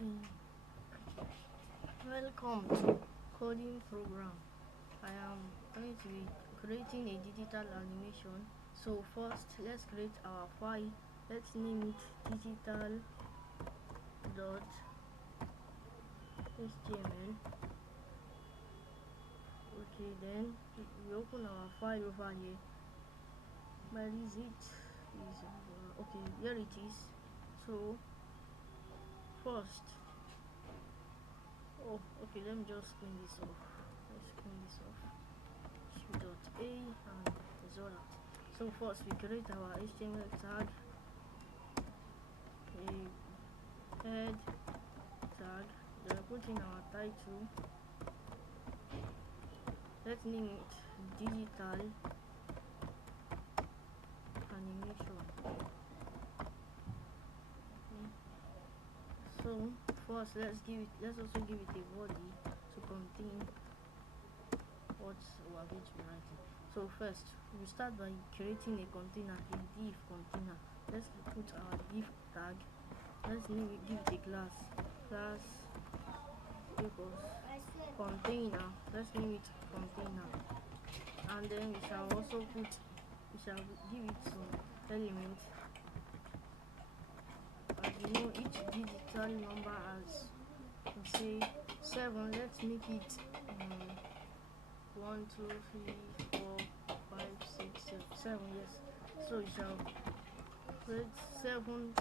Okay, welcome to coding program. I am going to be creating a digital animation. So first, let's create our file. Let's name it digital.html. Okay, then we open our file over here. Where is it? Okay, here it is. So first, okay, let me just clean this off. Let's clean this off. Q.a and result. So first we create our HTML tag, a head tag, then put in our title. Let's name it digital animation. Okay. So first let's also give it a body to contain what we are going to be writing. So first we start by creating a container, a div container. Let's put our div tag. Let's name it, give it a class equals container. Let's name it container, and then we shall give it some elements. As you know, each digital number has, say, 7. Let's make it 1 2 3 4 5 6 7. Yes, so we shall create 7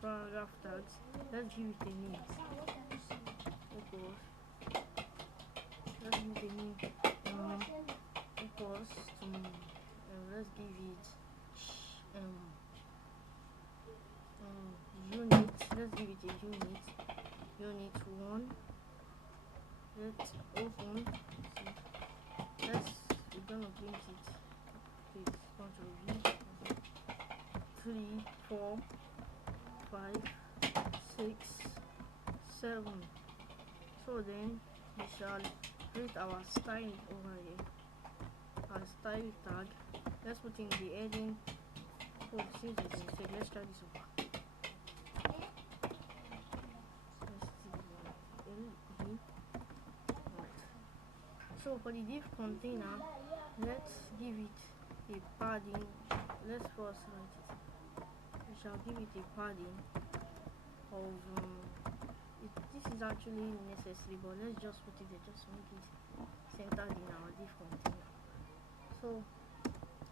paragraph tags. Let's give it a name. Equals, let's give it a name. Equals to let's give it unit. Let's give it a unit 1. Let's open. We're gonna print it. Please Ctrl V. 3 4 5 6 7. So then we shall create our style over here. Our style tag. Let's put in the heading. Oh, since it's a mistake, let's try this over. So for the div container, let's give it a padding. Let's first write it. We shall give it a padding of this is actually necessary, but let's just put it there just to make it centered in our div container. So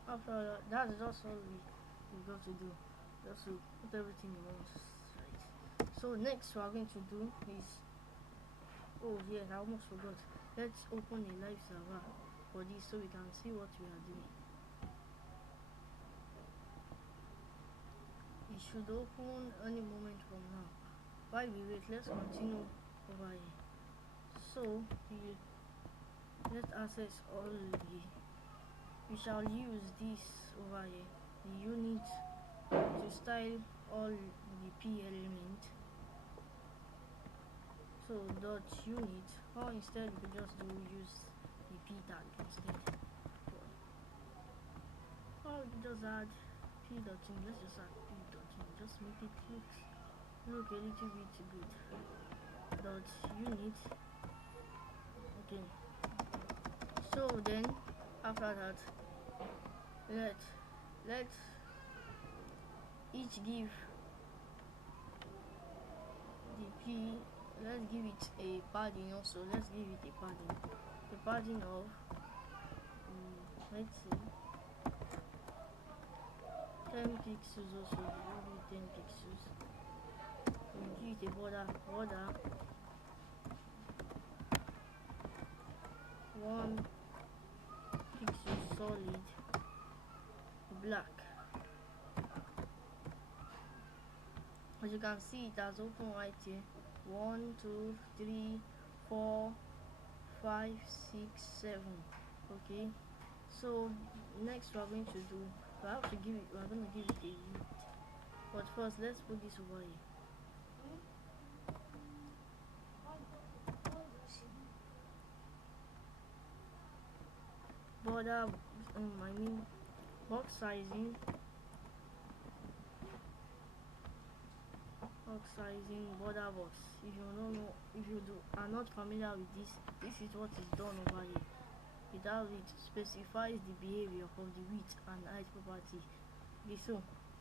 after that's just all we got to do, just to put everything in once, right? So next we are going to do is, oh yeah, I almost forgot. Let's open a live server for this so we can see what we are doing. It should open any moment from now. While we wait, let's continue over here. So let's access all we shall use this over here, the unit, to style all the p element. So dot unit, or instead we could just use the p tag instead. Or we could just add p dot in. Let's just add p dot in. Just make it look a little bit good. Dot unit. Okay. So then after that, let each give the p. Let's give it a padding also. Let's give it a padding of let's see, 10 pixels also. Maybe 10 pixels. We give it a border 1 pixel solid black. As you can see, it has opened right here. 1 2 3 4 5 6 7. Okay, so next we are going to do, we are going to give it a width. But first let's put this over here. Border, I mean box sizing box sizing, border box. If you don't know, if you are not familiar with this, this is what is done over here. Without it specifies the behavior of the width and height property. Okay, so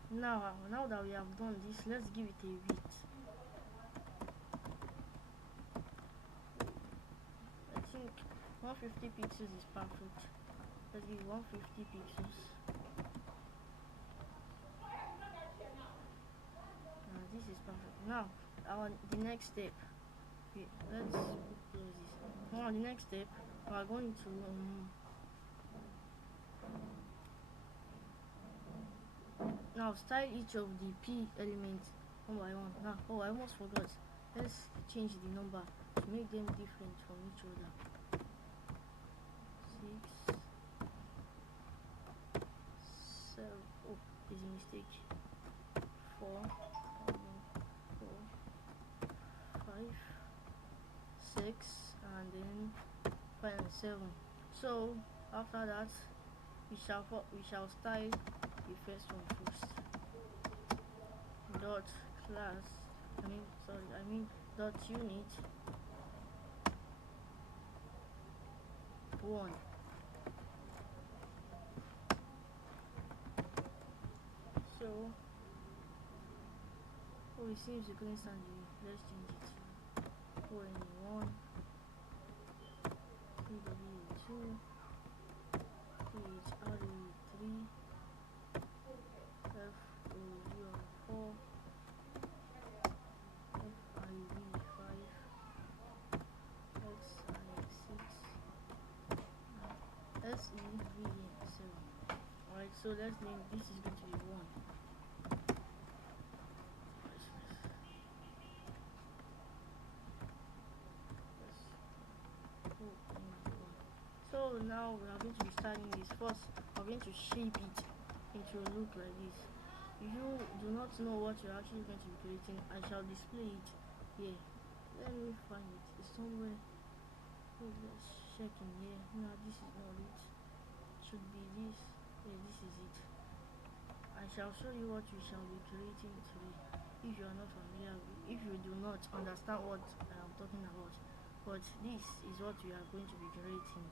now that we have done this, let's give it a width. I think 150 pixels is perfect. Let's give 150 pixels. This is perfect. Now the next step. Okay, let's close this. Now the next step, we are going to now style each of the P elements one by one. Now, I almost forgot. Let's change the number to make them different from each other. 6, 7. Oh, there's a mistake. 4, 5, 6, and then 5 and 7. So after that, we shall style the first one first. Dot class. Dot unit 1. So it seems you couldn't stand it. Let's change it. ON1, PW2, PHRE3, FOUR4, FIV5, XI6, SEVN7. Alright, so let's name this is going to be 1. So now we are going to be starting this. First, we're going to shape it into a look like this. If you do not know what you're actually going to be creating, I shall display it here. Let me find it. It's somewhere. Let's check in here. No, this is not it. Should be this. Yeah, this is it. I shall show you what we shall be creating today. If you are not familiar with, if you do not understand what I am talking about, but this is what we are going to be creating.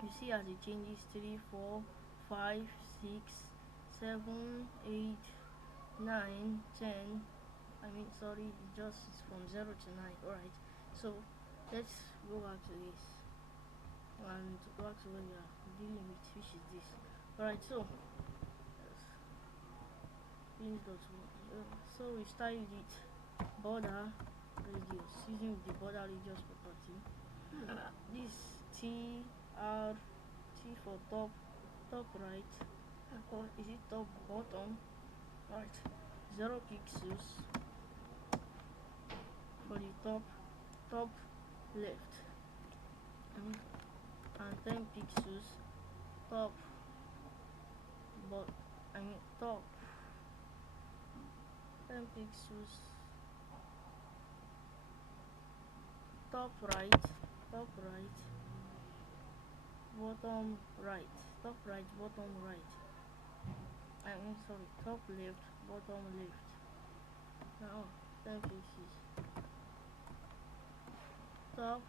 You see as it changes 3, 4, 5, 6, 7, 8, 9, 10. It just is from 0 to 9. Alright, so let's go back to this and back to where we are dealing with, which is this. Alright, so so we styled it border radius using the border radius property. This T for top right, or is it top bottom? Right, 0 pixels for the top left, and 10 pixels top top 10 pixels top right, bottom right, bottom right. Top left, bottom left. Now 10 pixels top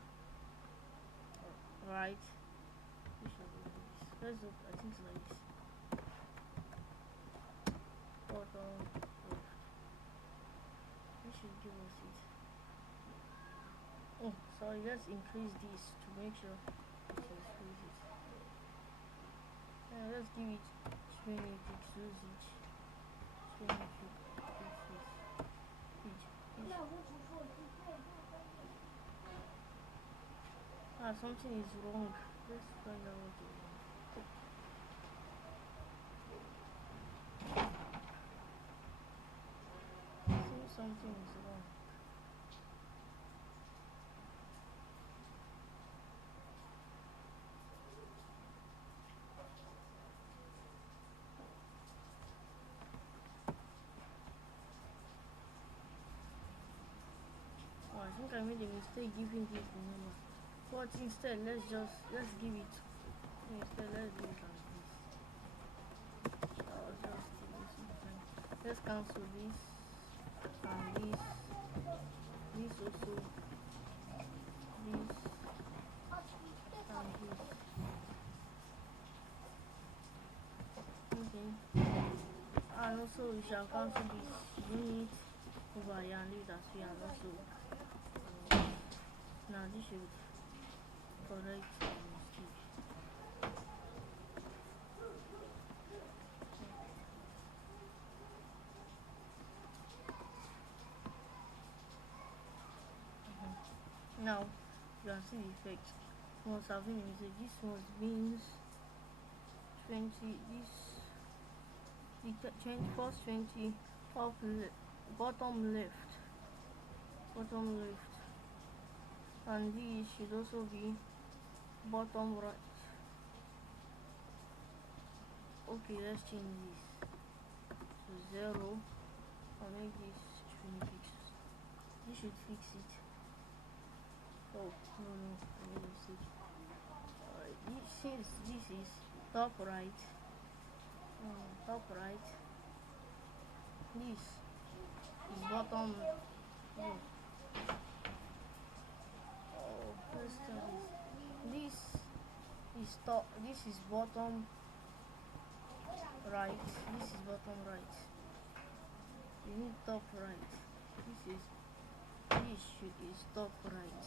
right. Let's look. I think it's like this. Bottom left. We should give us it. Oh, sorry. Let's increase this to make sure it increases it. Let's give it 20 pixels each. 20 pixels each. Something is wrong. Let's find out what is wrong. I think something is wrong. I think I made a mistake giving this the number. But instead, let's give it. Instead, let's do it like this. I'll just give this some time. Let's cancel this and this also, this and this. Okay, and also we shall cancel this unit over here and leave it as 3, and also now this should correct mistake. Now you can see the effect. Must have been a mistake. This must means 20. This the first 20 up bottom left, and this should also be bottom right. Okay, let's change this to 0 and make this 20 pixels. This should fix it. Oh no, I made a mistake. Since this is top right, this is bottom. Oh, let's try this. This is top. This is bottom right. This is bottom right. We need top right. This is top right,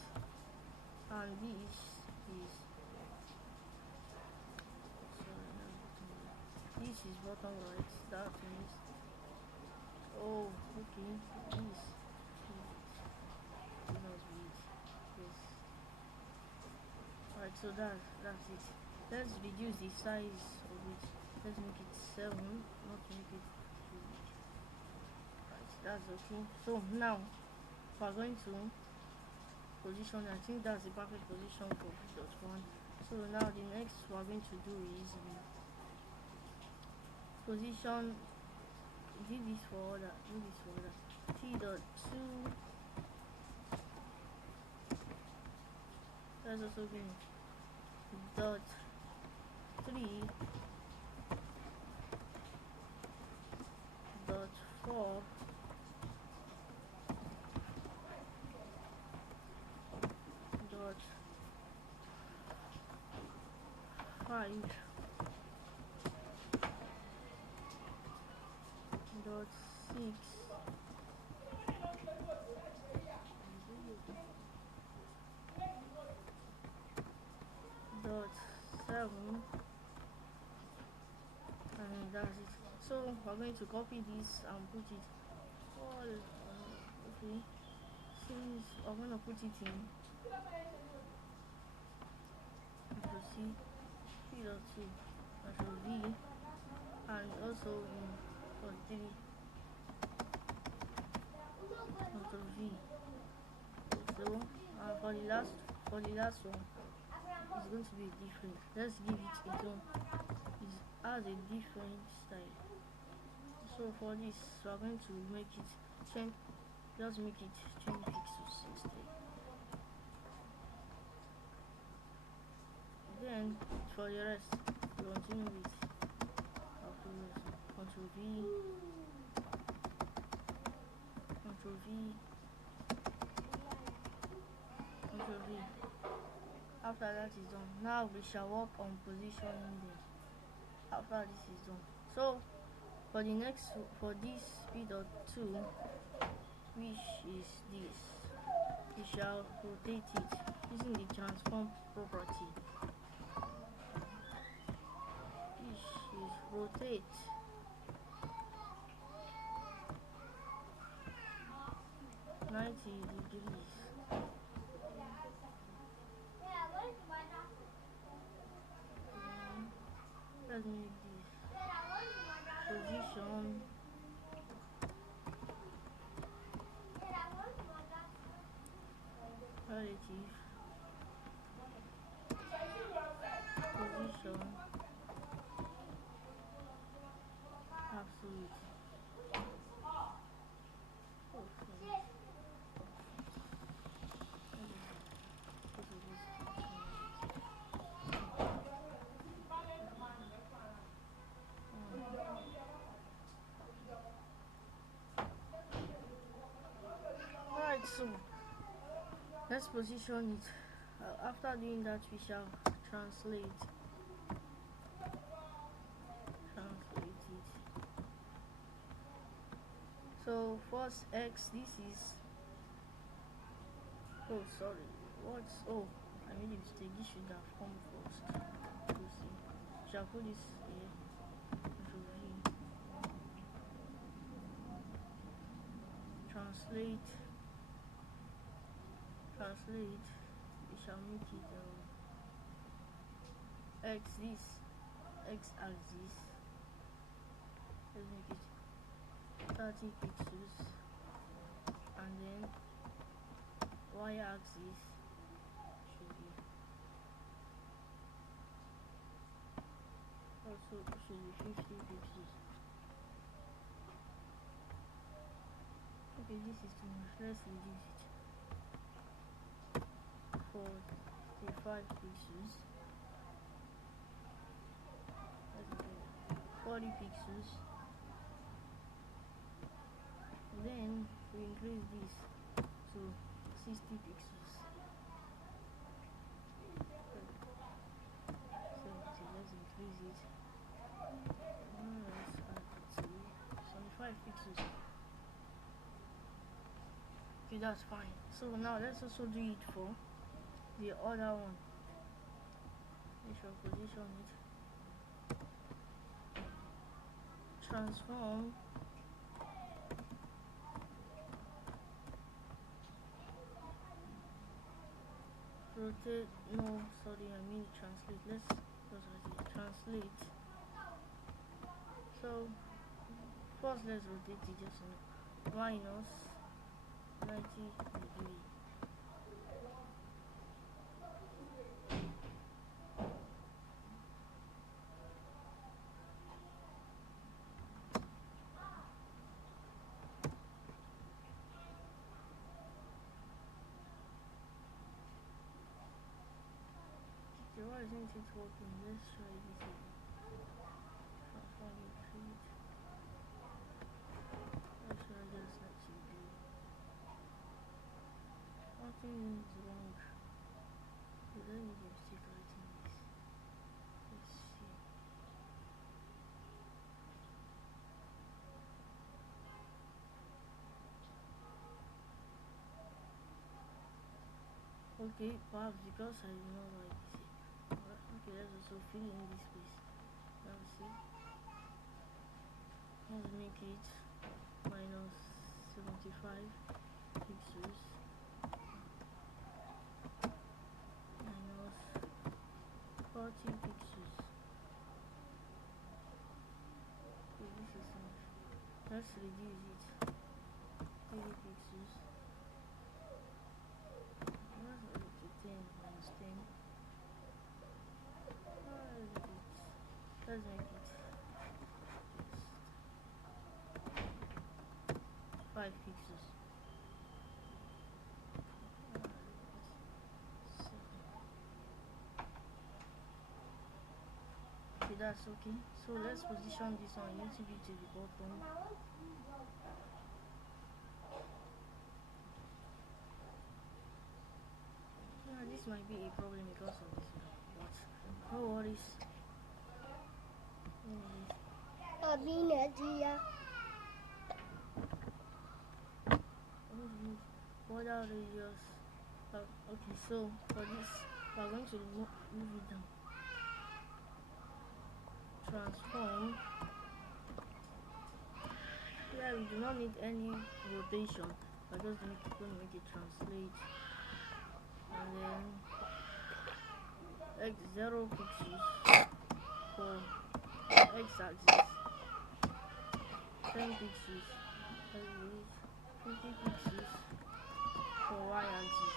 and this is this is bottom right. That means okay, this must be it. Yes. Alright, so that's it. Let's reduce the size of it. Let's make it 7, not make it too big. Right, that's okay. So now we're going to position. I think that's the perfect position for v.1. So now the next we're going to do is position. Do this for order. T.2. Let's also be dot 3 dot 4 dot 5 dot 6 dot 7, and that's it. So we're going to copy this and put it all okay. Since I'm gonna put it in Control C, P.2, Control V, and also in Control 3, Control V. So for the last one, it's going to be different. Let's give it its own. It has a different style. So for this, we're going to make it 10. Just make it 20 pixels instead. Then for the rest, we continue with Control V, Control V, Control V. After that is done, now we shall work on positioning them. After this is done, so for this P.2, which is this, we shall rotate it using the transform property, which is rotate 90 degrees. Let's make this position relative, position absolute. let's position it. After doing that, we shall translate it. So first x, this is, oh sorry, what's, oh I made a mistake, this should have come first. You see, shall put this here, control V, translate, we shall make it x, this x axis, let's make it 30 pixels, and then y axis should be also 50 pixels. Okay, this is too much, let's reduce it. 45 pixels, let's do 40 pixels, then we increase this to 60 pixels. 70, let's increase it. Let's add it to 75 pixels. Okay, that's fine. So now let's also do it for the other one. We shall position it. Transform. Rotate. No, sorry, I mean translate. Let's translate. So first let's rotate it just minus 90 degree. Okay, why isn't it working? Let's try this again. Transform it, create. Let's try just like you do. Something is wrong. So let me just keep writing this. Let's see. Okay, perhaps because I do not like it. Okay, let's also fill in this place. Now see. Let's make it minus 75 pixels. Minus 40 pixels. Okay, this is enough. Let's reduce it. 30 pixels. Let's make it 10 minus 10. Let's make it 5 pixels. Okay, that's okay. So let's position this on YouTube to the bottom. Yeah, this might be a problem because of this, but no worries. Border radius. Okay, so for this, we're going to move it down. Transform. Yeah, we do not need any rotation. We're just going to make it translate. And then x 0 pixels for x-axis, 10 pixels, 50 pixels for y-axis.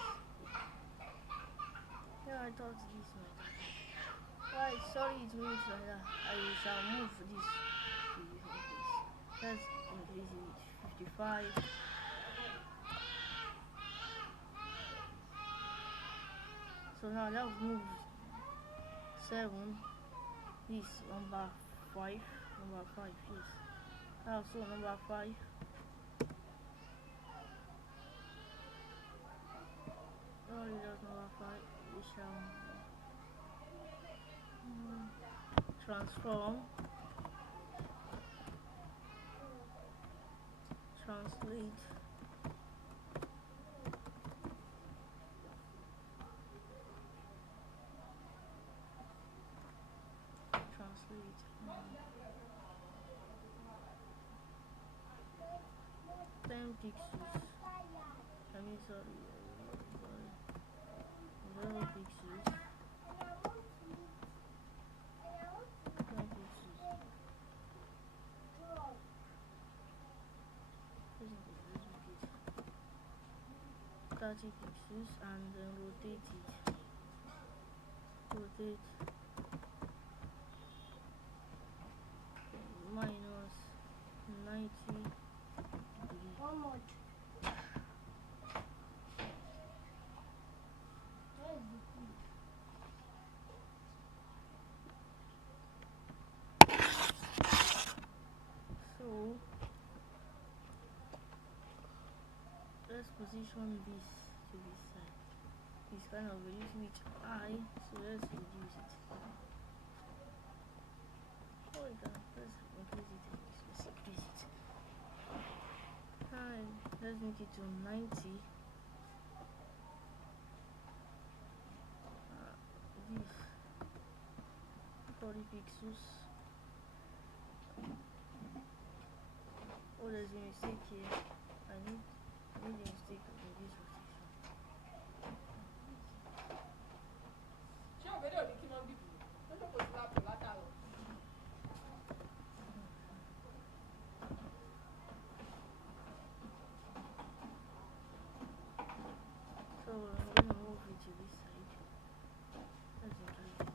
Yeah, I thought this might happen. Right, sorry it moves like that. I shall move this to different place. Let's increase it 55. So now that moves 7. This number 5. Number 5, yes. Now so number 5. No, it does not apply. We shall transform, translate, translate, 10 pixels. I mean, sorry, 0 pixels, 10 pixels. Let's make it 30 pixels and then rotate it. Rotate minus 90 degrees. One more. So let's position this to this side. It's kind of a little bit high, so let's reduce it. Oh, we can let's increase it. Let's increase it. And let's make it to 90. This 40 pixels. Oh, there's a mistake here. I need a mistake in this rotation. So I'm gonna move it to this side. Let's increase it.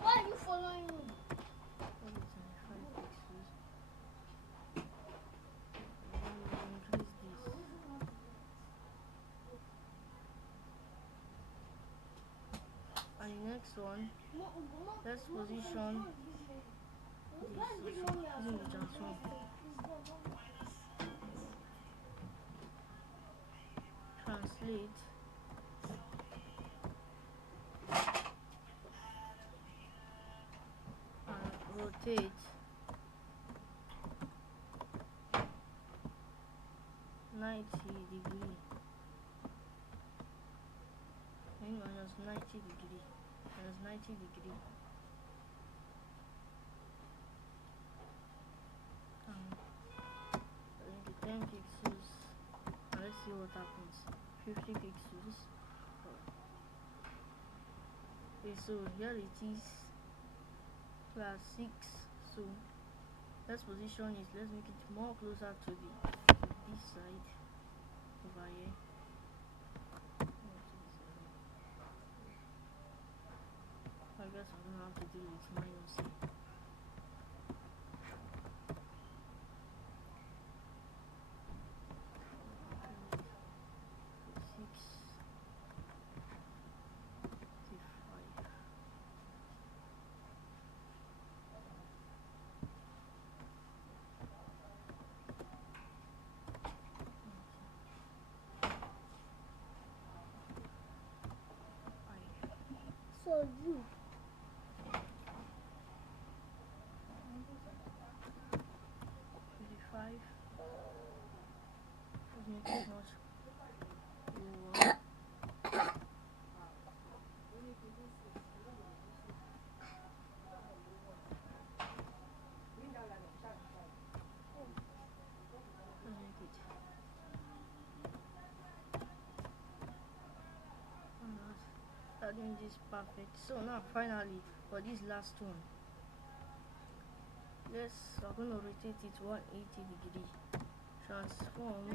Why are you following me? Only 25 pixels. And then we'll increase this. And the next one, let's position this using the transform. Translate. And rotate 90 degree. Then minus 90 degree. Minus 90 degree. The 10 pixels. And let's see what happens. 50 pixels. Okay, so here it is. Class 6. So let's position it. Let's make it more closer to this side over here. I guess I don't have to deal with minus here. So you. 55. Let's make it much lower. Let's make it. And doing this perfect. So now finally for this last one, we're going to rotate it 180 degree. Transform.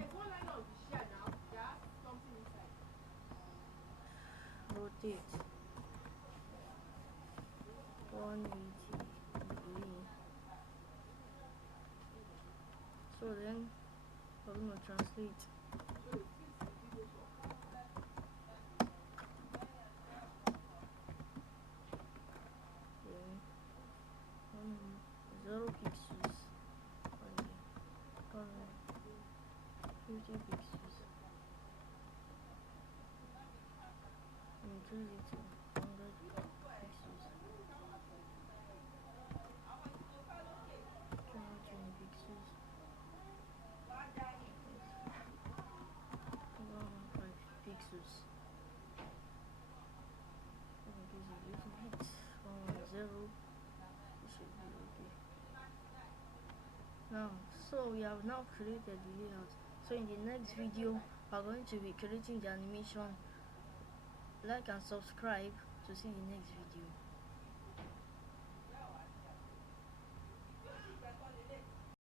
Rotate 180 degree. So then we're going to translate. 50 pixels. Increase it to 100 pixels. 220 pixels. 105 pixels. Increase a little bit. 110. It should be okay. Now, so we have now created the layout. So in the next video, we're going to be creating the animation. Like and subscribe to see the next video.